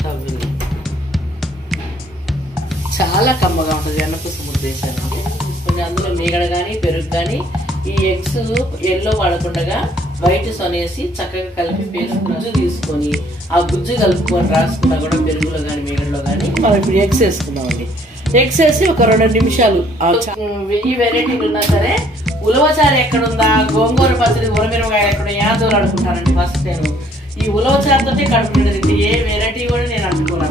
Stove చాలా కమ్మగా ఉంటుంది. వెన్నపూస ముద్ద వేసానండి. కొంచెం అందులో మీగడ కానీ పెరుగు కానీ ఈ ఎగ్స్ ఎల్లో పడకుండా వైట్ సొనేసి చక్కగా కలిపి పేస్ట్ గుజ్జు తీసుకొని ఆ గుజ్జు కలుపుకొని రాసుకున్నా కూడా పెరుగులో కానీ మీగడలో కానీ మనం ఇప్పుడు ఎగ్స్ వేసుకున్నామండి. ఎగ్స్ వేసి ఒక 2 నిమిషాలు వెయ్యి వెరైటీలు ఉన్నా సరే ఉలవచారు ఎక్కడుందా, గోంగూర పచ్చడి, ఉరమిరపకాయ ఎక్కడ యాదోలు అనుకుంటానండి. ఫస్ట్ నేను ఈ ఉలవచారుతో కడుపు నిండి ఏ వెరైటీ కూడా నేను అనుకోను.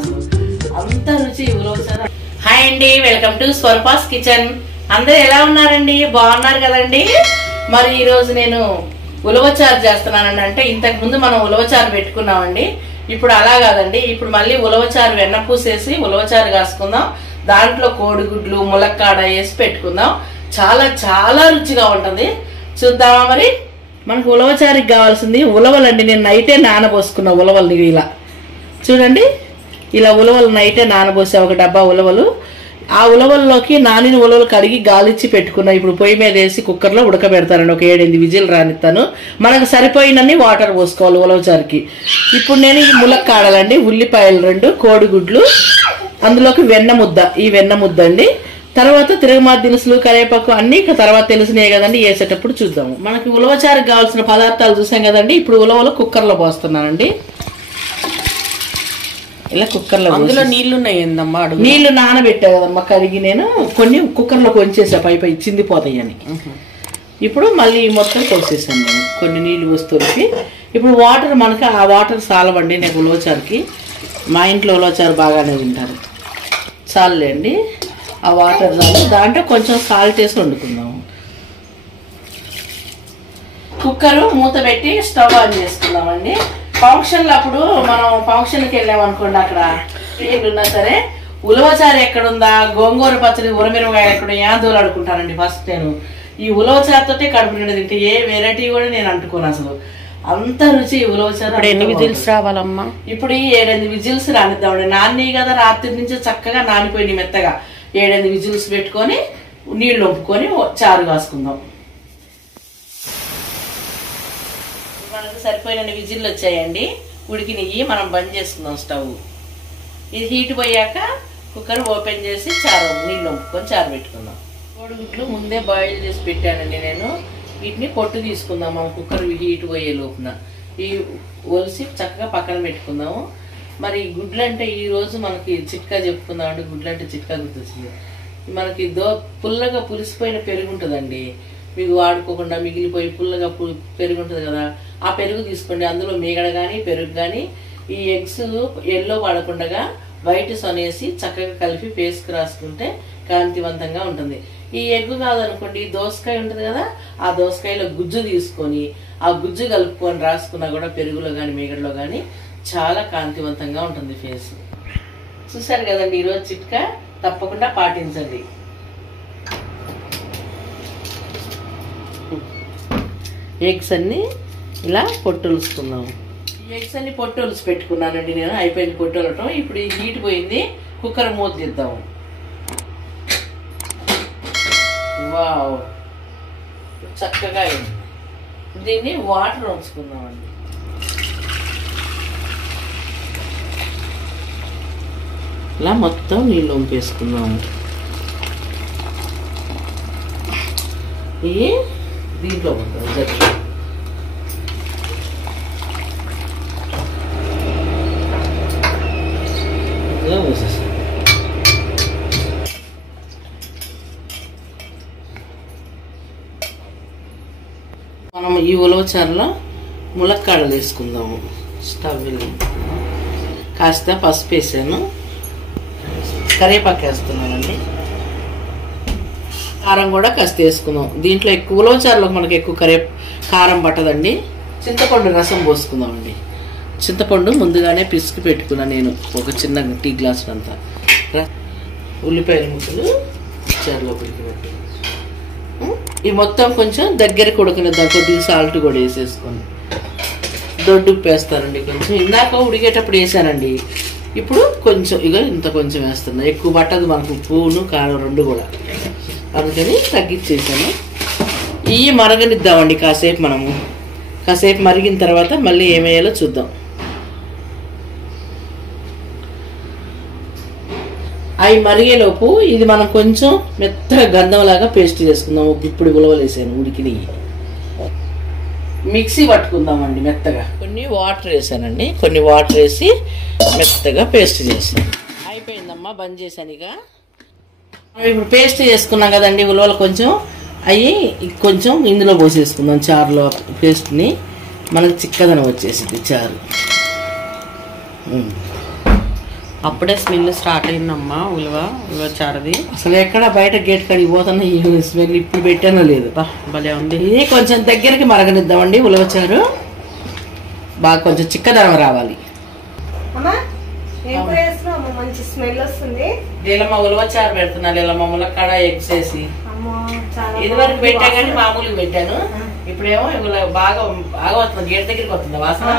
అంత రుచి ఉలవచారు. హాయ్ అండి, వెల్కమ్ టు స్వర్పాస్ కిచెన్. అందరూ ఎలా ఉన్నారండి? బాగున్నారు కదండి. మరి ఈ రోజు నేను ఉలవచారు చేస్తున్నానండి. అంటే ఇంతకు ముందు మనం ఉలవచారు పెట్టుకున్నామండి. ఇప్పుడు అలా కాదండి, ఇప్పుడు మళ్ళీ ఉలవచారు వెన్నపూసేసి ఉలవచారు కాసుకుందాం. దాంట్లో కోడిగుడ్లు ములక్కాడ వేసి పెట్టుకుందాం. చాలా చాలా రుచిగా ఉంటుంది. చూద్దామా? మరి మనకు ఉలవచారికి కావాల్సింది ఉలవలండి. నేను నైటే నానబోసుకున్నా ఉలవలు. ఇలా చూడండి, ఇలా ఉలవలు నైటే నానబోసా. ఒక డబ్బా ఉలవలు. ఆ ఉలవల్లోకి నానిన ఉలవలు కడిగి గాలిచ్చి పెట్టుకున్నా. ఇప్పుడు పొయ్యి మీద వేసి కుక్కర్లో ఉడకబెడతానండి. ఒక 7-8 విజిల్ రానిస్తాను. మనకు సరిపోయినన్ని వాటర్ పోసుకోవాలి ఉలవచారుకి. ఇప్పుడు నేను ఈ ములక్కాడలండి, ఉల్లిపాయలు 2, కోడిగుడ్లు, అందులోకి వెన్న ముద్ద. ఈ వెన్న ముద్ద అండి. తర్వాత తిరగమాత దినుసులు, కరివేపాకు అన్ని తర్వాత తెలిసినాయి కదండి. వేసేటప్పుడు చూద్దాము. మనకి ఉలవచారుకి కావాల్సిన పదార్థాలు చూసాం కదండి. ఇప్పుడు ఉలవలు కుక్కర్లో పోస్తున్నానండి. ఇలా కుక్కర్లో, అందులో నీళ్లు ఉన్నాయి ఏందమ్మా? నీళ్లు నానబెట్టా కదమ్మా కడిగి. నేను కొన్ని కుక్కర్లో కొంచేసా, పై చిందిపోతాయి అని. ఇప్పుడు మళ్ళీ మొత్తం పోసేసాను నేను. కొన్ని నీళ్లు వస్తువులకి. ఇప్పుడు వాటర్ మనకి ఆ వాటర్ చాలవండి నాకు ఉలవచారుకి. మా ఇంట్లో ఉలవచారు బాగానే తింటారు. చాలండి ఆ వాటర్ చాలు. దాంట్లో కొంచెం సాల్ట్ వేసి వండుకుందాము. కుక్కరు మూత పెట్టి స్టవ్ ఆన్ చేసుకుందామండి. ఫంక్షన్లు అప్పుడు మనం ఫంక్షన్కి వెళ్ళామనుకోండి, అక్కడ ఉన్నా సరే ఉలవచారు ఎక్కడుందా, గోంగూర పచ్చడి, ఉరమిరపకాయ ఎక్కడ యాదోలు అనుకుంటానండి. ఫస్ట్ నేను ఈ ఉలవచారుతో కడుపు నిండి తింటే ఏ వెరైటీ కూడా నేను అంటుకోను అసలు. అంత రుచి ఉలవచారు. ఎన్ని విజిల్స్ రావాలమ్మా? ఇప్పుడు 7-8 విజిల్స్ రానిద్దామండి. నాని కదా రాత్రి నుంచి చక్కగా నానిపోయి మెత్తగా 7-8 విజిల్స్ పెట్టుకొని నీళ్లు వంపుకొని చారు కాసుకుందాం. మనకు సరిపోయిన విజిల్లు వచ్చాయండి. ఉడికినవి మనం బంద్ చేసుకుందాం స్టవ్. ఇది హీట్ పోయాక కుక్కర్ ఓపెన్ చేసి చారు నీళ్ళు వంపుకొని చారు పెట్టుకుందాం. కోడిగుడ్లు ముందే బాయిల్ చేసి పెట్టానండి నేను. వీటిని పొట్టు తీసుకుందాం. మనం కుక్కర్ హీట్ పోయే లోపున ఈ ఒలిసి చక్కగా పక్కన పెట్టుకుందాము. మరి గుడ్లు అంటే ఈ రోజు మనకి చిట్కా చెప్పుకుందాం అండి. గుడ్లు అంటే చిట్కా గుర్తొచ్చింది. మనకి పుల్లగా పులిసిపోయిన పెరుగు ఉంటుందండి. మీకు వాడుకోకుండా మిగిలిపోయి పుల్లగా పెరుగు ఉంటుంది కదా, ఆ పెరుగు తీసుకోండి. అందులో మీగడ కానీ పెరుగు కానీ ఈ ఎగ్స్ ఎల్లో పడకుండా వైట్ సొనేసి చక్కగా కలిపి పేస్ట్ రాసుకుంటే కాంతివంతంగా ఉంటుంది. ఈ ఎగ్ కాదనుకోండి, దోసకాయ ఉంటుంది కదా, ఆ దోసకాయలో గుజ్జు తీసుకొని ఆ గుజ్జు కలుపుకొని రాసుకున్నా కూడా పెరుగులో కానీ మీగడలో కానీ చాలా కాంతివంతంగా ఉంటుంది ఫేస్. చూసారు కదండి ఈరోజు చిట్కా, తప్పకుండా పాటించండి. ఎగ్స్ అన్ని ఇలా పొట్టులుసుకుందాము. ఎగ్స్ అన్ని పొట్టులుసి పెట్టుకున్నానండి నేను. అయిపోయింది పొట్టులటం. ఇప్పుడు ఈ హీట్ పోయింది. కుక్కర్ మూత తీద్దాము. వావ్, చక్కగా అయింది. దీన్ని వాటర్ ఉంచుకుందామండి. ఇలా మొత్తం నీళ్ళు వంపేసుకుందాము. ఇది దీంట్లో ఉంటుంది జట్టు. మనం ఈ ఉలవచారులో ములక్కాడలు వేసుకుందాము. స్టవ్ కాస్త పసుపు వేసాను, కరివేపాకు వేస్తున్నానండి. కారం కూడా కాస్త వేసుకుందాం. దీంట్లో ఎక్కువ ఉలవచారులో మనకి ఎక్కువ కారం పట్టదండి. చింతపండు రసం పోసుకుందామండి. చింతపండు ముందుగానే పిసికి పెట్టుకున్నాను నేను, ఒక చిన్న టీ గ్లాసు అంతా. ఉల్లిపాయల ముక్కలు చారులో ఉడికిపెట్టు. ఈ మొత్తం కొంచెం దగ్గరికి ఉడకనిద్దాం. కొద్దిగా సాల్ట్ కూడా వేసేసుకొని దొడ్డు వేస్తానండి. కొంచెం ఇందాక ఉడికేటప్పుడు వేసానండి. ఇప్పుడు కొంచెం ఇంత కొంచెం వేస్తున్నా. ఎక్కువ పట్టదు మనకు ఉప్పును కారం 2 కూడా, అందుకని తగ్గించేసాను. ఇవి మరగనిద్దామండి కాసేపు. మనము కాసేపు మరిగిన తర్వాత మళ్ళీ ఏమేయాలో చూద్దాం. అవి మరిగేలోపు ఇది మనం కొంచెం మెత్తగా గంధంలాగా పేస్ట్ చేసుకుందాం. ఇప్పుడు ఉలవలు వేసాను ఉడికిని, మిక్సీ పట్టుకుందామండి మెత్తగా. కొన్ని వాటర్ వేసానండి, కొన్ని వాటర్ వేసి మెత్తగా పేస్ట్ చేసాను. అయిపోయిందమ్మా, బంద్ చేశాను. ఇక ఇప్పుడు పేస్ట్ చేసుకున్నాం కదండి ఉలవలు, కొంచెం అవి కొంచెం ఇందులో పోసేసుకుందాం చారులో. పేస్ట్ని మనకు చిక్కదనం వచ్చేసింది చారు. అప్పుడే స్మెల్ స్టార్ట్ అయిందమ్మా ఉలవచారుది. అసలు ఎక్కడ బయట గేట్ కాడికి పోతున్నా ఈ స్మెల్ ఇప్పుడు పెట్టానో లేదు. భలే ఉంది. ఇది కొంచెం దగ్గరికి మరగనిద్దామండి ఉలవచారు, బాగా కొంచెం చిక్కదనం రావాలి. మంచి స్మెల్ వస్తుంది. నీలమ్మ ఉలవచారు పెడుతున్నా, నీలమ్మ ములక్కాడ ఎగ్స్ వేసి. ఇది వరకు పెట్టా కానీ మామూలుగా పెట్టాను, ఇప్పుడేమో బాగా బాగా వస్తుంది, గేట్ దగ్గరికి వస్తుంది వాసన.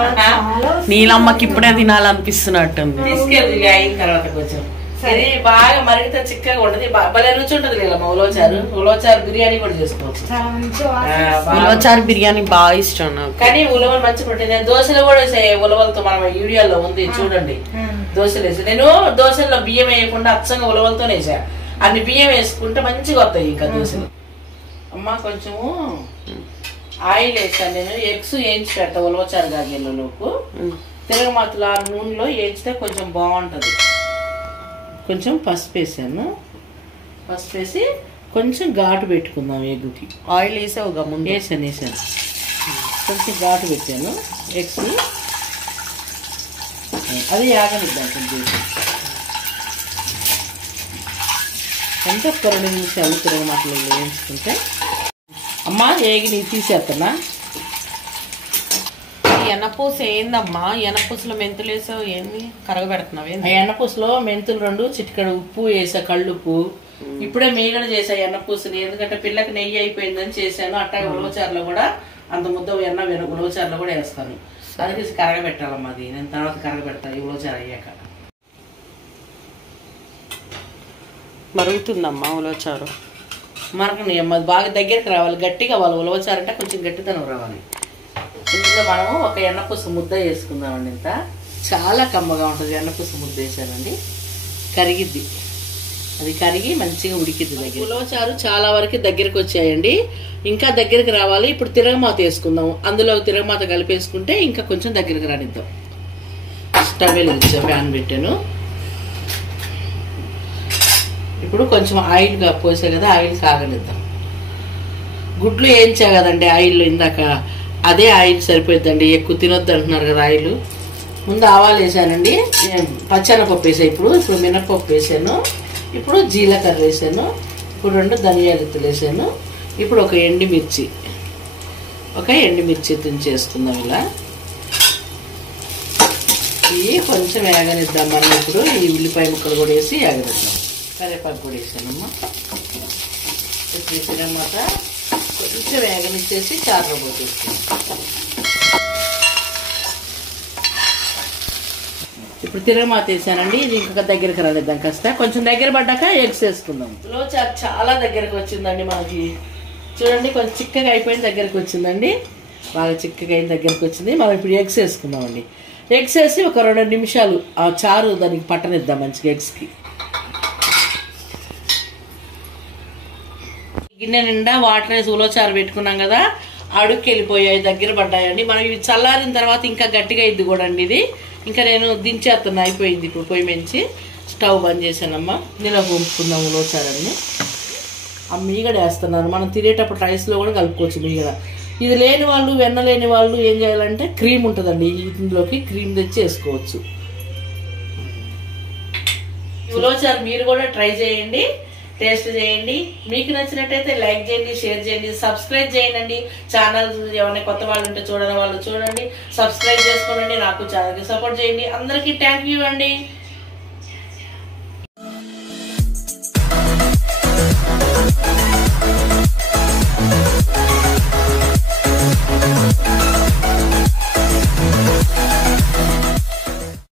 నీలమ్మకి ఇప్పుడే తినాలనిపిస్తున్నట్టుంది. తీసుకెళ్ళి అయిన తర్వాత కొంచెం ఇది బాగా మరిగితే చిక్కగా ఉంటది, భలే రుచి ఉంటది. నీలమ్మ ఉలవచారు బిర్యానీ కూడా చేసుకోవచ్చు. ఉలవచారు బిర్యానీ బాగా ఇష్టం నాకు. కానీ ఉలవలు మంచిగా ఉంటుంది. నేను దోశలు కూడా ఉలవలతో, మనం వీడియోలో ఉంది చూడండి, దోశలు వేసి. నేను దోశల్లో బియ్యం వేయకుండా అచ్చంగా ఉలవలతోనే వేసా. అన్ని బియ్యం వేసుకుంటే మంచిగా వస్తాయి ఇంకా దోశలు. అమ్మ కొంచెము ఆయిల్ వేసాను నేను, ఎగ్స్ వేయించి పెడతా ఉలవచారు గాగిళ్ళలోపు. తిరగమాతలు ఆ నూనెలో వేయించితే కొంచెం బాగుంటది. కొంచెం పసుపు వేసాను, పసుపు వేసి కొంచెం ఘాటు పెట్టుకుందాం ఎగ్గుకి. ఆయిల్ వేసావుగా ముందు? వేసాను కొంచెం ఘాటు పెట్టాను ఎగ్స్. అది యాగనిద్దాం కొంచెం, అంటే ఒక 2 నిమిషాలు తిరగమాటలు వేయించుకుంటే. అమ్మా ఏగి తీసేస్తున్నా. ఎన్నపూస ఏందమ్మా? ఎన్నపూసలో మెంతులు వేసావు, ఏంది కరగబెడుతున్నావు? ఎన్నపూసలో మెంతులు 2 చిటికెడు ఉప్పు వేసా, కళ్ళుప్పు. ఇప్పుడే మీగడ చేసా ఎన్నపూసని, ఎందుకంటే పిల్లకి నెయ్యి అయిపోయిందని చేశాను. అట్టగా ఉలవచారులో కూడా అంత ముద్ద ఉలవచారులో కూడా వేస్తాను. అందుకే కరగబెట్టాలమ్మా అది, నేను తర్వాత కరగబెడతాను ఈ ఉలవచారు అయ్యాక. మరుగుతుందమ్మా ఉలవచారు? మరకని అమ్మ బాగా దగ్గరికి రావాలి, గట్టిగా కావాలి. ఉలవచారు అంటే కొంచెం గట్టితనం రావాలి. ఇందులో మనము ఒక ఎన్నపూస ముద్ద వేసుకుందామండి. ఇంత చాలా కమ్మగా ఉంటుంది. ఎన్నపూస ముద్ద వేసానండి, కరిగిద్ది. అది కరిగి మంచిగా ఉడికిద్ది దగ్గర. ఉలవచారు చాలా వరకు దగ్గరికి వచ్చాయండి, ఇంకా దగ్గరికి రావాలి. ఇప్పుడు తిరగమాత వేసుకుందాం. అందులో తిరగమాత కలిపేసుకుంటే ఇంకా కొంచెం దగ్గరికి రానిద్దాం. స్టవ్ వెలిగించా, ఫ్యాన్ పెట్టాను. ఇప్పుడు కొంచెం ఆయిల్గా పోసా కదా, ఆయిల్ కాగనిద్దాం. గుడ్లు వేయించా కదండి ఆయిల్లో ఇందాక, అదే ఆయిల్ సరిపోద్దండి. ఎక్కువ తినొద్దు అంటున్నారు కదా ఆయిల్. ముందు ఆవాలు వేసానండి, పచ్చెనపప్పు వేసా, ఇప్పుడు మినపప్పు వేసాను, ఇప్పుడు జీలకర్ర వేసాను, ఇప్పుడు 2 ధనియాలు ఎత్తులు వేసాను, ఇప్పుడు ఒక ఎండుమిర్చి తుంచేసుకుందాం ఇలా. ఇవి కొంచెం వేగనిద్దాం మనం. ఇప్పుడు ఈ ఉల్లిపాయ ముక్కలు కూడా వేసి వేగనిద్దాం. కరివేపాకు కూడా వేసానమ్మా. ఇప్పుడు వేసినమాట కొంచెం వేగనిచ్చేసి చారులో పోసేస్తాం. ఇప్పుడు తిరగమాత వేసానండి, ఇది ఇంకొక దగ్గరికి రానిద్దాం. కాస్త కొంచెం దగ్గర పడ్డాక ఎగ్స్ వేసుకుందాం. ఉలవచారు చాలా దగ్గరకు వచ్చిందండి మనకి, చూడండి కొంచెం చిక్కగా అయిపోయిన దగ్గరకు వచ్చిందండి, బాగా చిక్కగా అయిన దగ్గరకు వచ్చింది. మనం ఇప్పుడు ఎగ్స్ వేసుకుందామండి. ఎగ్స్ వేసి ఒక 2 నిమిషాలు ఆ చారు దానికి పట్టనిద్దాం మంచిగా ఎగ్స్కి. గిన్నె నిండా వాటర్ వేసి ఉలవచారు పెట్టుకున్నాం కదా, అడుక్కి వెళ్ళిపోయాయి, దగ్గర పడ్డాయండి. మనం ఇవి చల్లారిన తర్వాత ఇంకా గట్టిగా ఇద్ది కూడా అండి ఇది. ఇంకా నేను దించేస్తున్నా, అయిపోయింది. ఇప్పుడు పొయ్యి మంచి స్టవ్ బంద్ చేశానమ్మా. ఇందులో పంపుకుందాం ఉలవచారని. ఆ మీగడ వేస్తున్నాను, మనం తినేటప్పుడు రైస్లో కూడా కలుపుకోవచ్చు మీగడ. ఇది లేని వాళ్ళు, వెన్న లేని వాళ్ళు ఏం చేయాలంటే క్రీమ్ ఉంటుందండి, ఇందులోకి క్రీమ్ తెచ్చి వేసుకోవచ్చు. ఉలవచారు మీరు కూడా ట్రై చేయండి, టేస్ట్ చేయండి. మీకు నచ్చినట్టయితే లైక్ చేయండి, షేర్ చేయండి, సబ్స్క్రైబ్ చేయండి. ఛానల్ ఎవరైనా కొత్త వాళ్ళు ఉంటే చూడని వాళ్ళు చూడండి, సబ్స్క్రైబ్ చేసుకోండి, నాకు ఛానల్కి సపోర్ట్ చేయండి. అందరికీ థ్యాంక్ యూ అండి.